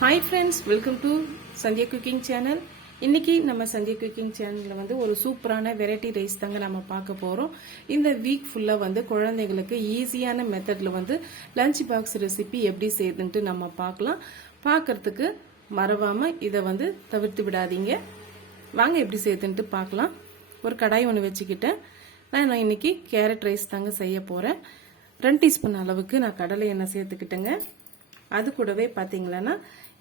Hi friends welcome to Sandhya cooking channel இன்னைக்கு நம்ம Sandhya cooking சேனலில் வந்து ஒரு சூப்பரான வெரைட்டி ரைஸ் தாங்க நம்ம பார்க்க போகிறோம் இந்த வீக் ஃபுல்லாக வந்து குழந்தைங்களுக்கு ஈஸியான மெத்தடில் வந்து லஞ்ச் பாக்ஸ் ரெசிபி எப்படி செய்யுதுன்ட்டு நம்ம பார்க்கலாம். பார்க்கறதுக்கு மறவாமல் இதை வந்து தவிர்த்து விடாதீங்க. வாங்க எப்படி செய்யுதுன்ட்டு பார்க்கலாம். ஒரு கடாய் ஒன்று வச்சுக்கிட்டேன். நான் நான் இன்னைக்கு கேரட் ரைஸ் தாங்க செய்ய போகிறேன் ரெண்டு டீஸ்பூன் அளவுக்கு நான் கடலை எண்ணெய் சேர்த்துக்கிட்டேங்க. அது கூடவே பார்த்தீங்களன்னா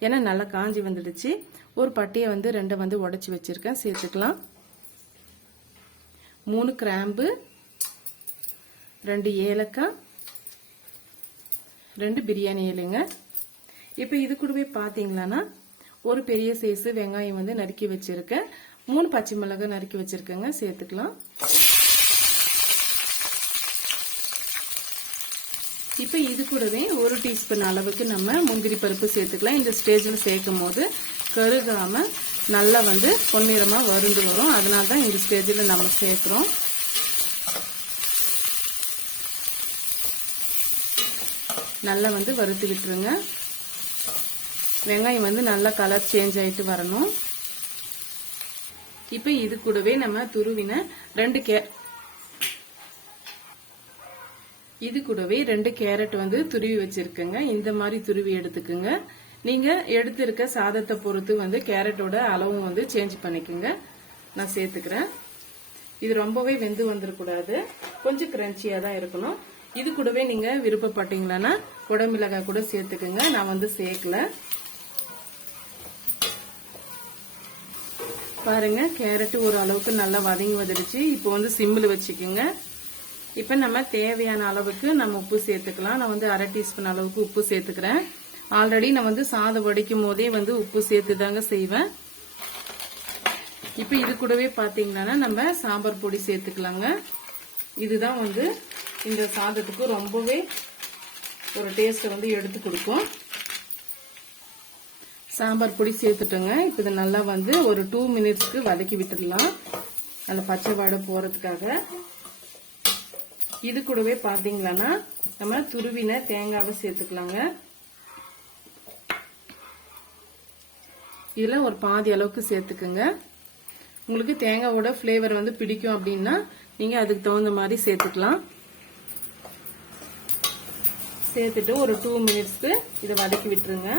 ஏன்னா நல்லா காஞ்சி வந்துடுச்சு. ஒரு பட்டையை வந்து ரெண்டை வந்து உடச்சி வச்சிருக்கேன். சேர்த்துக்கலாம். மூணு கிராம்பு ரெண்டு ஏலக்காய் ரெண்டு பிரியாணி இலைங்க இப்போ இது கூடவே பார்த்தீங்களான்னா ஒரு பெரிய சைஸு வெங்காயம் வந்து நறுக்கி வச்சுருக்கேன். மூணு பச்சை மிளகாய் நறுக்கி வச்சுருக்கேங்க. சேர்த்துக்கலாம். இப்போ இது கூடவே ஒரு டீஸ்பூன் அளவுக்கு நம்ம முந்திரி பருப்பு சேர்த்துக்கலாம். இந்த ஸ்டேஜில் சேர்க்கும் போது கருகாமல் நல்லா வந்து பொன்னிறமாக வருந்து வரும். அதனால தான் இந்த ஸ்டேஜில் நம்ம சேர்க்குறோம். நல்லா வந்து வறுத்து விட்டுருங்க. வெங்காயம் வந்து நல்லா கலர் சேஞ்ச் ஆகிட்டு வரணும். இப்போ இது கூடவே நம்ம துருவின ரெண்டு கே இது கூடவே ரெண்டு கேரட் வந்து துருவி வச்சிருக்கேங்க. இந்த மாதிரி துருவி எடுத்துக்குங்க. நீங்க எடுத்திருக்க சாதத்தை பொறுத்து வந்து கேரட்டோட அளவும் வந்து சேஞ்ச் பண்ணிக்கோங்க. நான் சேர்த்துக்கிறேன். இது ரொம்பவே வெந்து வந்துடக்கூடாது கொஞ்சம் கிரன்ச்சியாக தான் இருக்கணும். இது கூடவே நீங்க விருப்பப்பட்டீங்களன்னா குடமிளகாய் கூட சேர்த்துக்குங்க. நான் வந்து சேர்க்கல. பாருங்க கேரட் ஒரு அளவுக்கு நல்லா வதங்கி வந்துடுச்சு. இப்போ வந்து சிம்மில் வச்சுக்கோங்க. இப்போ நம்ம தேவையான அளவுக்கு நம்ம உப்பு சேர்த்துக்கலாம். நான் வந்து அரை டீஸ்பூன் அளவுக்கு உப்பு சேர்த்துக்கிறேன். ஆல்ரெடி நான் வந்து சாதம் வடிக்கும் போதே வந்து உப்பு சேர்த்து தாங்க செய்வேன். இப்போ இது கூடவே பார்த்தீங்கன்னா நம்ம சாம்பார் பொடி சேர்த்துக்கலாங்க. இதுதான் வந்து இந்த சாதத்துக்கு ரொம்பவே ஒரு டேஸ்ட்டை வந்து எடுத்து கொடுக்கும். சாம்பார் பொடி சேர்த்துட்டோங்க. இப்போ இதை நல்லா வந்து ஒரு டூ மினிட்ஸ்க்கு வதக்கி விட்டுடலாம். அந்த பச்சை வாடை போகிறதுக்காக இது கூடவே பாத்தீங்களன்னா நம்ம துருவின தேங்காவை சேர்த்துக்கலாங்க. இதுல ஒரு பாதி அளவுக்கு சேர்த்துக்குங்க. உங்களுக்கு தேங்காவோட ஃப்ளேவர் வந்து பிடிக்கும் அப்படின்னா நீங்க அதுக்கு தகுந்த மாதிரி சேர்த்துக்கலாம். சேர்த்துட்டு ஒரு டூ மினிட்ஸ்க்கு இதை வதக்கி விட்டுருங்க.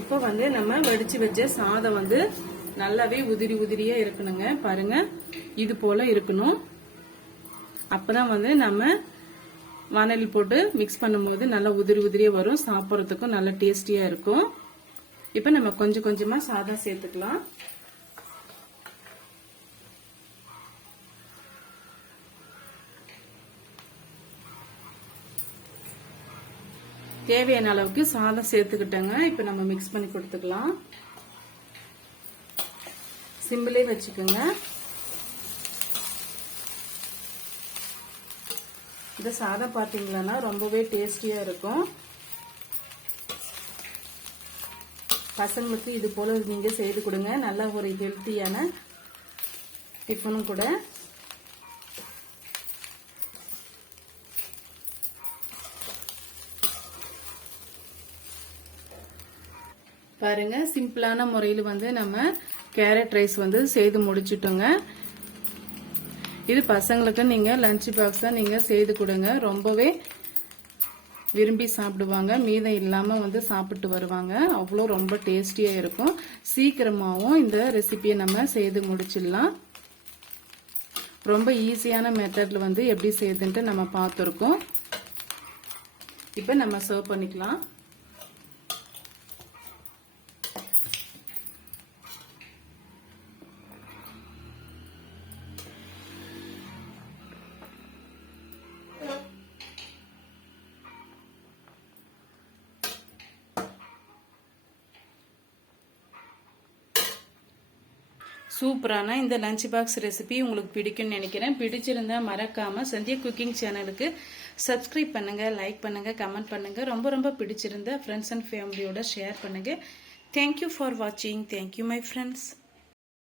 இப்போ வந்து நம்ம வடிச்சு வச்ச சாதம் வந்து நல்லாவே உதிரி உதிரியா இருக்கணுங்க. பாருங்க. இது போல இருக்கணும். அப்பதான் வந்து நம்ம வானலி போட்டு மிக்ஸ் பண்ணும்போது நல்லா உதிரி உதிரியா வரும். சாப்பிட்றதுக்கும் நல்லா டேஸ்டியா இருக்கும். இப்ப நம்ம கொஞ்சம் கொஞ்சமா சாதம் சேர்த்துக்கலாம். தேவையான அளவுக்கு சாதம் சேர்த்துக்கிட்டேங்க. இப்ப நம்ம மிக்ஸ் பண்ணி கொடுத்துக்கலாம். சிம்பிளே வச்சுக்கோங்க. இந்த சாதம் பார்த்தீங்களன்னா ரொம்பவே டேஸ்டியாக இருக்கும். பசங்களுக்கு இது போல் நீங்கள் செய்து கொடுங்க. நல்ல ஒரு ஹெல்த்தியான டிஃபனும் கூட. பாருங்க சிம்பிளான முறையில் வந்து நம்ம கேரட் ரைஸ் வந்து செய்து முடிச்சிட்டோங்க. இது பசங்களுக்கு நீங்கள் லஞ்ச் பாக்ஸாக நீங்கள் செய்து கொடுங்க. ரொம்பவே விரும்பி சாப்பிடுவாங்க. மீதம் இல்லாமல் வந்து சாப்பிட்டு வருவாங்க. அவ்வளோ ரொம்ப டேஸ்டியாக இருக்கும். சீக்கிரமாகவும் இந்த ரெசிபியை நம்ம செய்து முடிச்சிடலாம். ரொம்ப ஈஸியான மெத்தடில் வந்து எப்படி செய்யுதுன்ட்டு நம்ம பார்த்துருக்கோம். இப்போ நம்ம சர்வ் பண்ணிக்கலாம். சூப்பரான இந்த லஞ்ச் பாக்ஸ் ரெசிபி உங்களுக்கு பிடிக்கும்னு நினைக்கிறேன். பிடிச்சிருந்தா மறக்காம சந்தியா குக்கிங் சேனலுக்கு சப்ஸ்கிரைப் பண்ணுங்க லைக் பண்ணுங்க கமெண்ட் பண்ணுங்க. ரொம்ப ரொம்ப பிடிச்சிருந்தா ஃப்ரெண்ட்ஸ் அண்ட் ஃபேமிலியோட ஷேர் பண்ணுங்க. தேங்க்யூ ஃபார் வாட்சிங் தேங்க்யூ மை ஃப்ரெண்ட்ஸ்